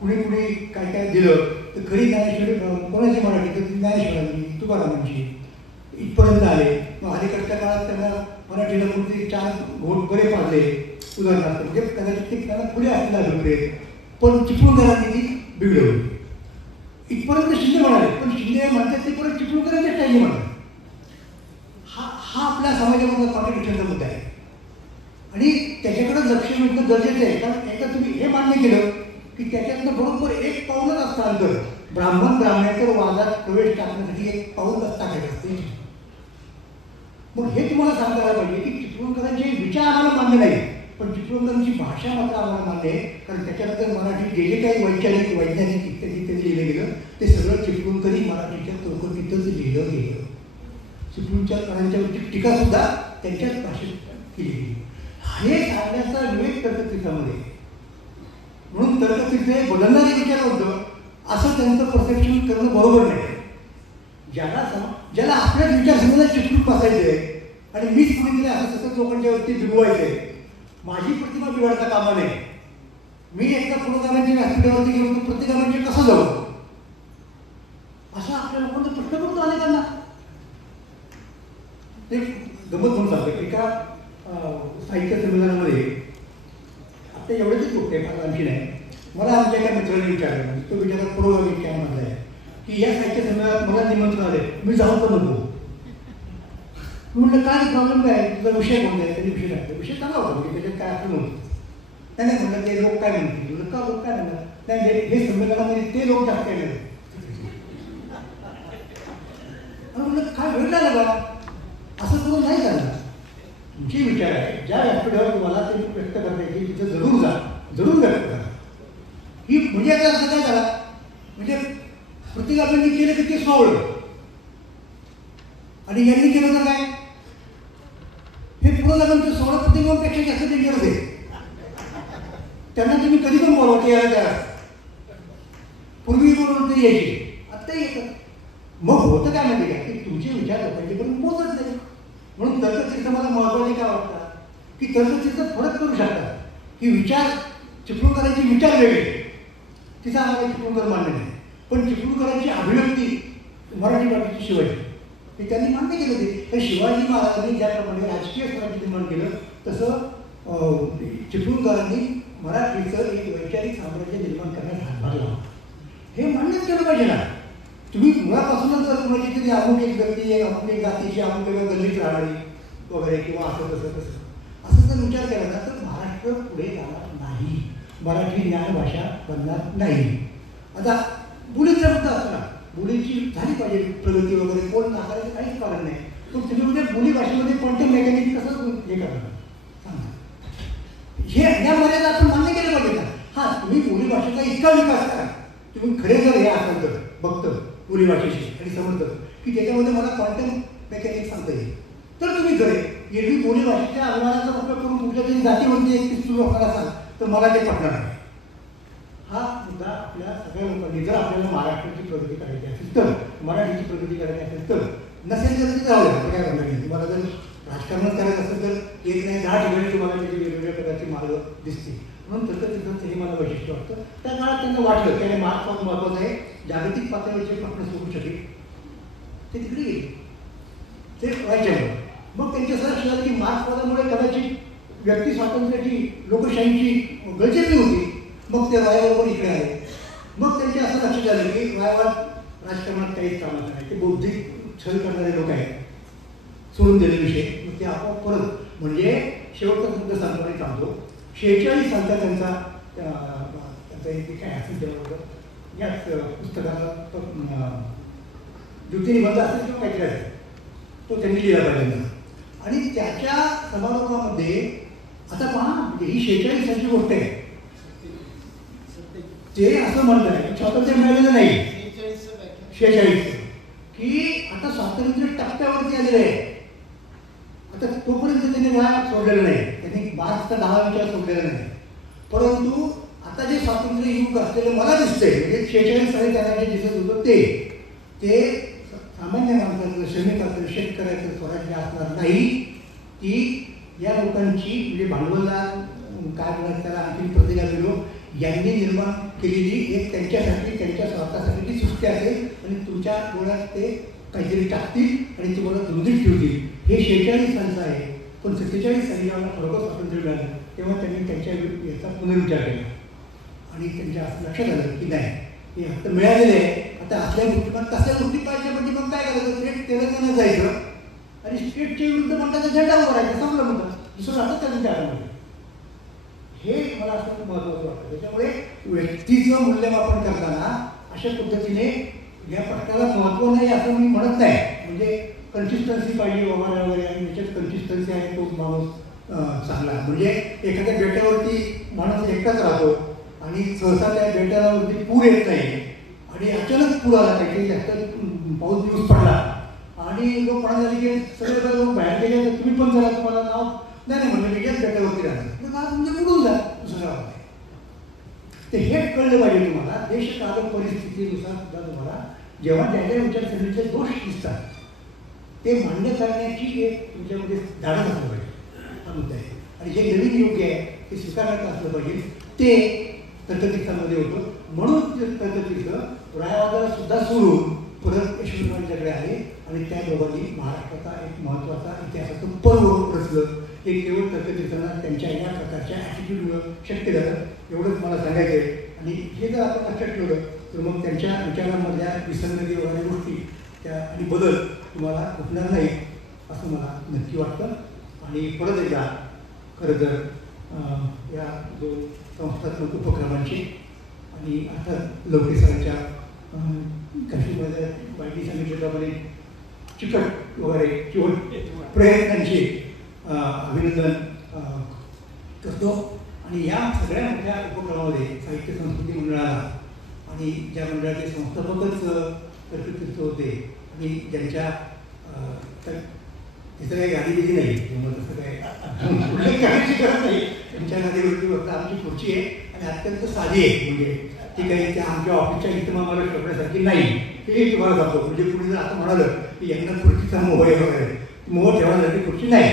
कुणी कुणी काय काय दिलं तर खरी ज्ञानेश्वरी कोणाची मराठी तर ज्ञानेश्वरांची, तुकारामांची इथपर्यंत आले. मग अलीकडच्या काळात त्यांना मराठीला कुठे 4 घोट बरे पाडले उदाहरणार्थ, म्हणजे कदाचित ते त्यांना पुढे असलेला अभिप्राय, पण चिपळूणकरांनी ती बिघडवली. इथपर्यंत शिंदे म्हणाले, पण शिंदे म्हणतात ते परत चिपळूणकरांच्या स्टाईलने म्हणतात. हा आपल्या समाजामधला कॉन्ट्रडिक्शनचा मुद्दा आहे आणि त्याच्याकडे लक्ष मिळणं गरजेचं आहे. कारण एकदा तुम्ही हे मान्य केलं की त्याच्यातनं बरोबर एक पाऊलच असतं अंतर. ब्राह्मणेतर वादात प्रवेश टाकण्यासाठी एक पाऊल टाकायचं असते. मग हे तुम्हाला सांगता आलं पाहिजे की चिपळूणकरांचे विचार आम्हाला मान्य नाही, पण चिपळूणकरांची भाषा मात्र आम्हाला मान्य आहे. कारण त्याच्यानंतर मराठी जे जे काही वैचारिक, वैज्ञानिक इत्यादी इत्यादी लिहिलं गेलं ते सगळं चिपळूणकरी मराठीच्या चौकटीतच लिहिलं गेलं. चिपळूणकरांच्यावरची टीका सुद्धा त्यांच्याच भाषेत केली गेली. हे सांगण्याचा विवेक तर्कचित्रामध्ये, म्हणून तर्कचित्र बदलणारे विचार होतं असं त्यांचं परसेप्शन करणं बरोबर नाही. ज्याला आपल्याच विचारसरणाला चिपळूण बसायचंय आणि मीच कुणीतरी असं सतत लोकांच्या वरती बिघवायचंय, माझी प्रतिमा बिघडता कामा नये. मी एकदा पुरोगामांच्या व्यासपीठावरती गेलो तर प्रतिगामांचे कसं जाऊ असं आपल्या लोकांना प्रश्न पडतो अनेकांना. ते गमत म्हणून सांगतो, एका साहित्य संमेलनामध्ये आता एवढंच गोष्ट आहे, फार आमची नाही. मला आमच्या एका मित्राने विचारलं, तो विचारा पुरोगामी काय म्हणला आहे की या साहित्य संमेलनात मला निमंत्रण आले, मी जाऊ पण नको. म्हटलं काय प्रॉब्लेम काय, तुझा विषय कोणता आहे? त्यांनी विषय टाकला. विषय चांगला होता, म्हणजे त्याच्यात काय असं नव्हतं. त्याने म्हणलं ते लोक काय म्हणतील, म्हणलं का लोक काय म्हणणार, नाही हे संमेलनामध्ये ते लोक जास्त येणार. म्हणलं काय वेळ लागला का, असं करून नाही झालं. तुमचे विचार आहे, ज्या व्यासपीठावर तुम्हाला ते व्यक्त करता येईल तिथं जरूर जा, जरूर व्यक्त करा. ही म्हणजे आता असं काय झाला, म्हणजे प्रत्येकाने केलं की ते सोडलं आणि यांनी केलं तर काय, हे पुरोगामीचं सोडं प्रतिमांपेक्षा जास्त डेंजरस आहे. त्यांना तुम्ही कधी पण बोलवा ते यायला तयार, पूर्वी बोलून ते यायचे, आत्ता येतात. मग होतं काय माहिती का की तुमचे विचार लोकांच्यापर्यंत पोहोचत नाही. म्हणून तर्कचित्र मला महत्त्वाचे काय वाटतात की तर्कचित्र फरक करू शकतात की विचार चिपळूणकरांचे विचार वेगळे, तिचा आम्हाला चिपळूणकर मान्य नाही, पण चिपळूणकरांची अभिव्यक्ती मराठी भाषेची शिवाजी हे त्यांनी मान्य केलं. ते तर शिवाजी महाराजांनी ज्याप्रमाणे राजकीय स्वराज्य निर्माण केलं तसं चिपळूणकरांनी मराठीचं एक वैचारिक साम्राज्य निर्माण करण्यास हातभार लावला. हे मान्यच केलं पाहिजे ना. तुम्ही मुळापासूनच जर म्हणजे तरी अमुक एक व्यक्ती, अमुक एक जातीची, अमुक एका गल्लीत राहणारी वगैरे किंवा असं असं जर विचार केला ना तर महाराष्ट्र पुढे जाणार नाही, मराठी ज्ञानभाषा बनणार नाही. आता बोलीचा मुद्दा असतो ना, बोलीची झाली पाहिजे प्रगती वगैरे, कोण नाकारायचं काहीच कारण नाही. पण तुम्ही म्हणजे बोली भाषेमध्ये क्वांटम मेकॅनिक कसं हे करणार सांगा. हे या मर्यादा आपण मान्य केलं पाहिजे ना. हां, तुम्ही बोली भाषेचा इतका विकास करा, तुम्ही खरे जर हे असाल तर बघतं बोली भाषेशी आणि समजतं की त्याच्यामध्ये मला क्वांटम मेकॅनिक सांगता येईल तर तुम्ही खरे. एरवी बोली भाषेच्या अनुवादाचा उपयोग करून कुठल्या तरी जातीवरती एक पिस्तूल लोकांना सांग तर मला ते पटणार नाही. हा मुद्दा आपल्या सगळ्या लोकांनी, जर आपल्याला महाराष्ट्राची प्रगती करायची असेल तर, मराठीची प्रगती करायची असेल तर, नसेल तर ती जाऊ द्या, काय करणार नाही. तुम्हाला जर राजकारणात करायचं असेल तर एक नाही 10 ठिकाणी तुम्हाला त्याचे वेगवेगळ्या प्रकारचे मार्ग दिसतील. म्हणून तर्कचित्रांचं हे मला वैशिष्ट्य वाटतं. त्या काळात त्यांना वाटलं त्याने मार्क फार महत्त्वाचं आहे, जागतिक पातळीवरचे प्रश्न सोडू शकेल, ते तिकडे गेले ते व्हायच्यामुळे. मग त्यांच्यासह लक्षात आलं की मार्क्सवादामुळे कदाचित व्यक्ती स्वातंत्र्याची, लोकशाहीची गळचेपणी होती. मग ते रायाबरोबर इकडे आले. मग त्यांचे असं लक्षात आलं की रायवाद राजकारणात काहीच कामाचं नाही, ते बौद्धिक छल करणारे लोक आहेत, सोडून दिले विषय. मग ते आपोआप परत म्हणजे शेवटचा मुद्दा सांगतो सांगतो 46 सालचा त्यांचा एक काय असेल तेव्हा याच पुस्तकाचा ज्योतिनिबंध असेल किंवा काहीतरी असेल तो त्यांनी लिहिला पाहिजे. आणि त्याच्या समारोपामध्ये आता पहा म्हणजे ही 46 सालची गोष्ट आहे. ते असं म्हणत आहे स्वातंत्र्य मिळालेलं नाही 46 की आता स्वातंत्र्य टप्प्यावरती आलेलं आहे. आता तोपर्यंत त्यांनी न्याय सोडलेला नाही, त्यांनी 10 विचार सोडलेला नाही. परंतु आता जे स्वातंत्र्य युग असलेलं मला दिसतंय म्हणजे 46 साली त्यांना जे दिसत होतं ते सामान्य माणसाचं, श्रमिकाचं, शेतकऱ्याचं स्वराज्य असणार नाही. की या लोकांची म्हणजे भांडवलदार काय म्हणतात त्याला आणखी प्रतिका दिलो यांनी निर्माण केलेली एक त्यांच्यासाठी, त्यांच्या स्वार्थासाठी ती सृष्टी असेल आणि तुमच्या डोळ्यात ते काहीतरी टाकतील आणि तुम्हाला दुर्दीट ठेवतील. हे 46 सालचं आहे. पण 47 साली जेव्हा खरोखर स्वातंत्र्य मिळालं तेव्हा त्यांनी त्यांच्या याचा पुनर्विचार केला आणि त्यांच्या असं लक्षात आलं की नाही हे आता मिळालेले आहे. आता असल्या गोष्टी पण तसल्या गोष्टी पाहिजे म्हणजे मग काय करायचं, स्टेट तेलंगणात जायचं आणि स्टेटच्या विरुद्ध म्हणतात झेंडा उभारायचा, संपलं म्हणतात, दुसरं असं त्यांच्या विचारामध्ये. हे मला असं महत्त्वाचं वाटतं. त्याच्यामुळे व्यक्तीचं मूल्यमापन करताना अशा पद्धतीने या प्रश्नाला महत्त्व नाही असं मी म्हणत नाही. म्हणजे कन्सिस्टन्सी पाहिजे वगैरे वगैरे आणि त्याच्यात कन्सिस्टन्सी आहे तो माणूस चांगला. म्हणजे एखाद्या बेटावरती माणूस एकटाच राहतो आणि सहसा त्या बेटावरती पूर येत नाही आणि अचानक पूर आला काहीतरी जास्त पाऊस दिवस पडला आणि लोक म्हणाले झाली की सगळे लोक बाहेर गेले तर तुम्ही पण जरा तुम्हाला नाव नाही म्हणलं की याच बेटावरती राहणार नाव तुमचं निघून जा दुसऱ्या गावात. ते हे कळलं पाहिजे तुम्हाला. देशकाल परिस्थितीनुसार सुद्धा तुम्हाला जेव्हा ज्याच्या विचारसरणीचे दोष दिसतात ते मान्य करण्याची एक तुमच्यामध्ये धाडस असलं पाहिजे हा मुद्दा आहे. आणि जे नवीन योग्य आहे ते स्वीकारण्याचं असलं पाहिजे. ते तर्कचित्रांमध्ये होतं. म्हणून ते तर्कचित्र रायवादाला सुद्धा सोडून परत यशवंतरावांच्याकडे आले आणि त्या दोघांनी महाराष्ट्राचा एक महत्त्वाचा इतिहासाचं पर्व रचलं. हे केवळ तर्कचित्रांना त्यांच्या या प्रकारच्या ॲटिट्यूडमुळं शक्य झालं एवढंच मला सांगायचं आहे. आणि हे जर आपण लक्षात ठेवलं तर मग त्यांच्या विचारांमधल्या विसंगती वगैरे गोष्टी त्या आणि बदल तुम्हाला उठणार नाही असं मला नक्की वाटतं. आणि परत एकदा खरं तर या दोन संस्थात्मक उपक्रमांची आणि आता लवके सरांच्या काही माहिती सांगितल्याप्रमाणे चिकट वगैरे किंवा प्रयत्नांची अभिनंदन करतो. आणि या सगळ्या मोठ्या उपक्रमामध्ये साहित्य संस्कृती मंडळाला आणि ज्या मंडळाचे संस्थापकच कर्तृत्व होते आणि ज्यांच्या तिथं काही गाडी दिली नाही किंवा तसं काय उल्लेख करायची गरज नाही. त्यांच्या गाडीवरती फक्त आमची खुर्ची आहे आणि अत्यंत साधी आहे. म्हणजे ती काही त्या आमच्या ऑफिसच्या इथं आम्हाला शोधण्यासारखी नाही. हे तुम्हाला सांगतो. म्हणजे कुणी जर असं म्हणालं की यांना खुर्चीचा मोह आहे वगैरे, मोह ठेवण्यासाठी खुर्ची नाही.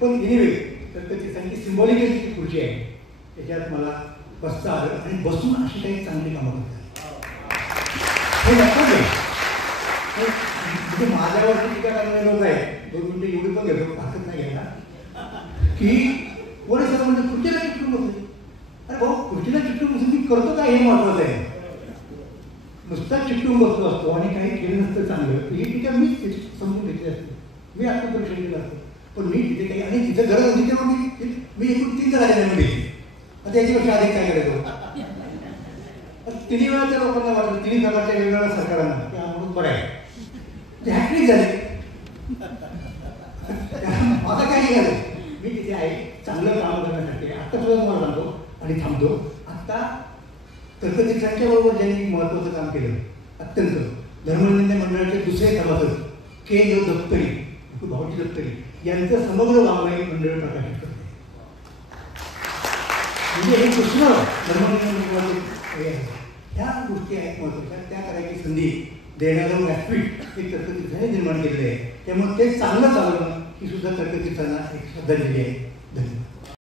पण एनिवे तर ती त्यांची सिम्बॉलिकली ती खुर्ची आहे. त्याच्यात मला बसता आलं आणि बसून अशी काही चांगली कामं करतात हे लक्षात आहे. म्हणजे माझ्यावरती टीका करणारे लोक आहेत. 2 मिनिटं एवढी पण घेतो हरकत नाही घ्यायला की कोणी सगळं म्हणजे खुर्चीला चिटकून बसतो. अरे भाऊ खुर्चीला चिटकून बसून मी करतो काय हे महत्वाचं आहे. नुसता चिटकून बसतो असतो आणि काही केलं नसतं चांगलं ही टीका मीच समजून घेतली असते. मी आत्मपरीक्षण केलं असतं. पण मी तिथे काही आणि तिथं गरज होती तेव्हा मी एकूण 3 राजीनामे दिले. आता याच्यापेक्षा अधिक काय करायचं. 3 वेळा त्या लोकांना वाटलं 3 प्रकारच्या वेगवेगळ्या सरकारांना की म्हणून बरं आहे ते हॅट्रिक झाले. माझं काही झालं मी तिथे आहे चांगलं काम करण्यासाठी. आत्ता सुद्धा तुम्हाला सांगतो आणि थांबतो. आत्ता तर्कचित्रांच्या बरोबर ज्यांनी महत्त्वाचं काम केलं अत्यंत धर्मनिंद मंडळाचे दुसरे सभासद के. दत्तरी भाऊजी दत्तरी यांचं समग्र वाङ्मय मंडळ प्रकाशित करते. म्हणजे हे कृष्ण धर्मनिंद मंडळाचे ह्या गोष्टी आहेत महत्त्वाच्या. त्या करायची संधी देणारं व्यासपीठ हे तर्कचित्राने निर्माण केलेलं आहे. त्यामुळे ते चांगलं चालवणं ही सुद्धा तर्कचित्रांना एक श्रद्धांजली आहे.